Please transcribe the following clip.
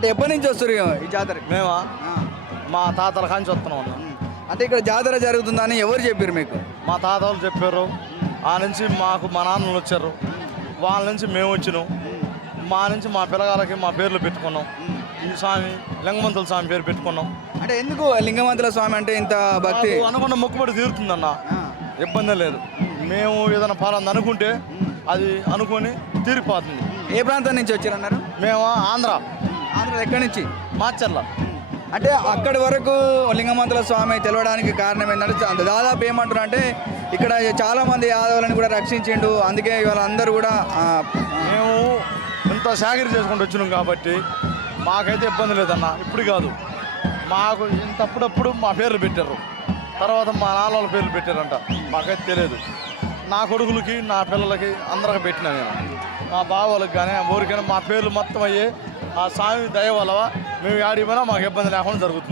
అంటే ఎప్పటి నుంచి వస్తారు ఈ జాతరకి? మేమా ఆ. మా తాతల కాంచి వస్తున్నాం అన్న. అంటే ఇక్కడ జాతర జరుగుతుందని ఎవరు చెప్పారు మీకు? మా తాతలు చెప్పారు, ఆ నుంచి మాకు మా నాన్నలు వచ్చారు, వాళ్ళ నుంచి మేము వచ్చినాం, మా నుంచి మా పిల్లగాళ్ళకి మా పేర్లు పెట్టుకున్నాం. ఈ స్వామి లింగమంతుల స్వామి పేరు పెట్టుకున్నాం. అంటే ఎందుకు లింగమంతుల స్వామి అంటే ఇంత భక్తి? మాకు అనుకున్న మొక్కుబడి తీరుతుందన్న, ఇబ్బంది లేదు. మేము ఏదైనా ఫలాన్ని అనుకుంటే అది అనుకొని తీరిపోతుంది. ఏ ప్రాంతం నుంచి వచ్చారన్నారు? మేము ఆంధ్ర ఎక్కడి నుంచి? మాచర్ల. అంటే అక్కడి వరకు లింగమంతుల స్వామి తెలవడానికి కారణం ఏంటంటే దాదాపు ఏమంటారు అంటే ఇక్కడ చాలా మంది యాదవులను కూడా రక్షించిండు, అందుకే వాళ్ళందరూ కూడా మేము ఇంత సాగరి చేసుకుంటూ వచ్చినాం కాబట్టి మాకైతే ఇబ్బంది లేదన్న. ఇప్పుడు కాదు, మాకు ఇంతప్పుడప్పుడు మా పేర్లు పెట్టారు, తర్వాత మా నాన్న వాళ్ళ పేర్లు పెట్టారంట, మాకైతే తెలియదు. నా కొడుకులకి నా పిల్లలకి అందరికి పెట్టినా నేను, మా బావలకు కానీ ఊరికైనా మా పేర్లు మొత్తం అయ్యి ఆ స్వామి దయ వల్ల మేము ఆడిపోయినా మాకు ఇబ్బంది లేకుండా జరుగుతుంది.